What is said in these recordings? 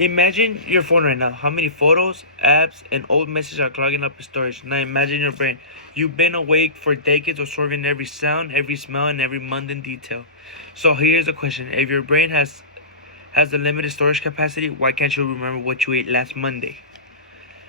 Imagine your phone right now. How many photos, apps, and old messages are clogging up your storage? Now imagine your brain. You've been awake for decades absorbing every sound, every smell, and every mundane detail. So here's the question. If your brain has a limited storage capacity, why can't you remember what you ate last Monday?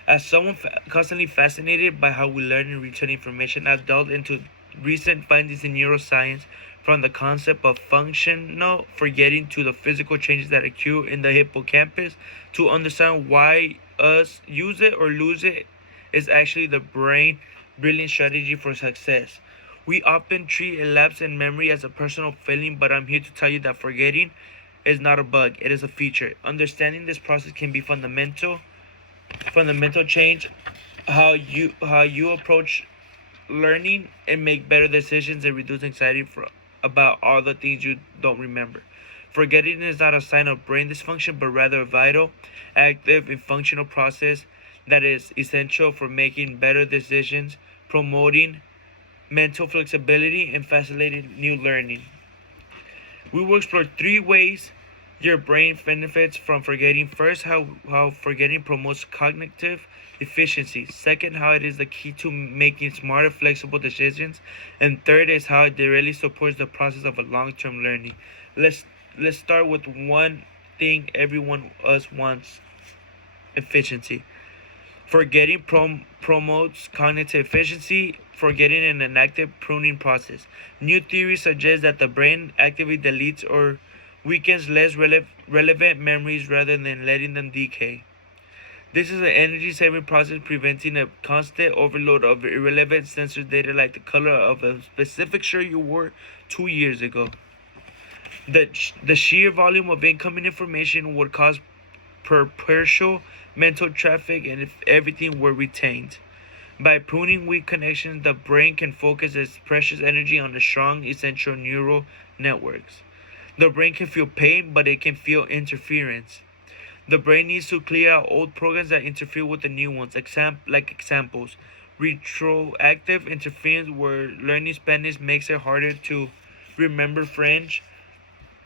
As someone constantly fascinated by how we learn and retain information, I've delved into recent findings in neuroscience, from the concept of functional forgetting to the physical changes that occur in the hippocampus, to understand why us use it or lose it is actually the brain brilliant strategy for success. We often treat a lapse in memory as a personal failing, but I'm here to tell you that forgetting is not a bug, it is a feature. Understanding this process can be fundamental change how you approach learning and make better decisions and reduce anxiety about all the things you don't remember. Forgetting is not a sign of brain dysfunction, but rather a vital, active, and functional process that is essential for making better decisions, promoting mental flexibility, and facilitating new learning. We will explore three ways your brain benefits from forgetting. First, how forgetting promotes cognitive efficiency. Second, how it is the key to making smarter, flexible decisions. And third is how it directly supports the process of a long-term learning. Let's start with one thing everyone us wants: efficiency. Forgetting promotes cognitive efficiency. Forgetting in an active pruning process. New theories suggest that the brain actively deletes or weakens less relevant memories rather than letting them decay. This is an energy-saving process, preventing a constant overload of irrelevant sensory data like the color of a specific shirt you wore 2 years ago. The sheer volume of incoming information would cause perpetual mental traffic and if everything were retained. By pruning weak connections, the brain can focus its precious energy on the strong, essential neural networks. The brain can feel pain, but it can feel interference. The brain needs to clear out old programs that interfere with the new ones. Examples: retroactive interference, where learning Spanish makes it harder to remember French.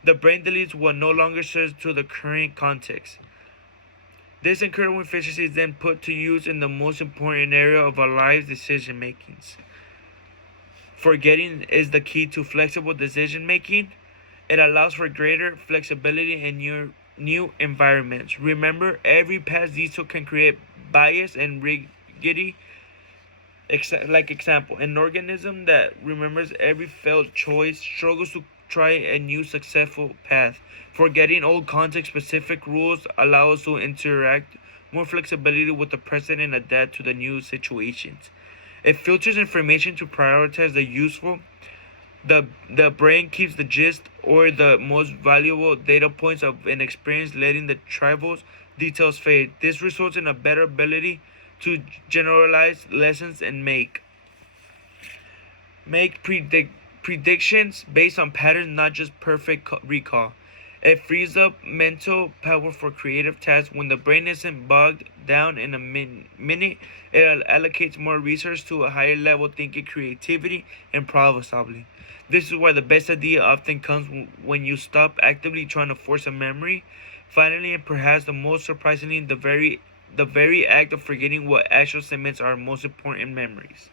The brain deletes what no longer serves to the current context. This incredible efficiency is then put to use in the most important area of our lives: decision makings. Forgetting is the key to flexible decision making. It allows for greater flexibility in your new environments. Remember, every past detail can create bias and rigidity. Example, an organism that remembers every failed choice struggles to try a new successful path. Forgetting old context-specific rules allows us to interact more flexibility with the present and adapt to the new situations. It filters information to prioritize the useful. The brain keeps the gist or the most valuable data points of an experience, letting the trivial details fade. This results in a better ability to generalize lessons and make predictions based on patterns, not just perfect recall. It frees up mental power for creative tasks. When the brain isn't bogged down in a minute, it allocates more resources to a higher level thinking, creativity, and problem solving. This is why the best idea often comes when you stop actively trying to force a memory. Finally, and perhaps the most surprisingly, the very act of forgetting what actually cements our most important memories.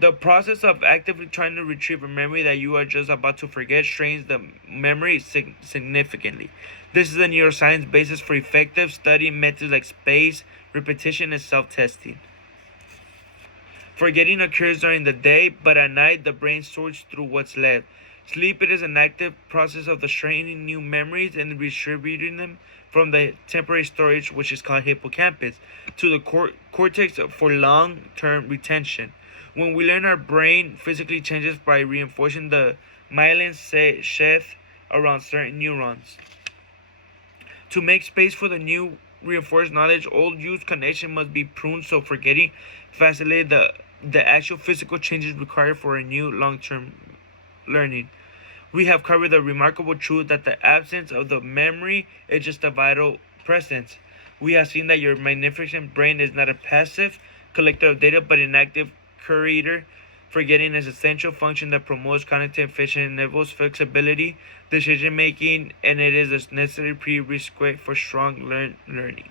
The process of actively trying to retrieve a memory that you are just about to forget strains the memory significantly. This is the neuroscience basis for effective study methods like spaced repetition and self-testing. Forgetting occurs during the day, but at night the brain sorts through what's left. Sleep it is an active process of straining new memories and redistributing them from the temporary storage, which is called hippocampus, to the cortex for long-term retention. When we learn, our brain physically changes by reinforcing the myelin sheath around certain neurons. To make space for the new reinforced knowledge, old used connection must be pruned so forgetting facilitates the actual physical changes required for a new long-term learning. We have covered the remarkable truth that the absence of the memory is just a vital presence. We have seen that your magnificent brain is not a passive collector of data, but an active curator Forgetting is an essential function that promotes cognitive efficiency and enables flexibility, decision making, and it is a necessary prerequisite for strong learning.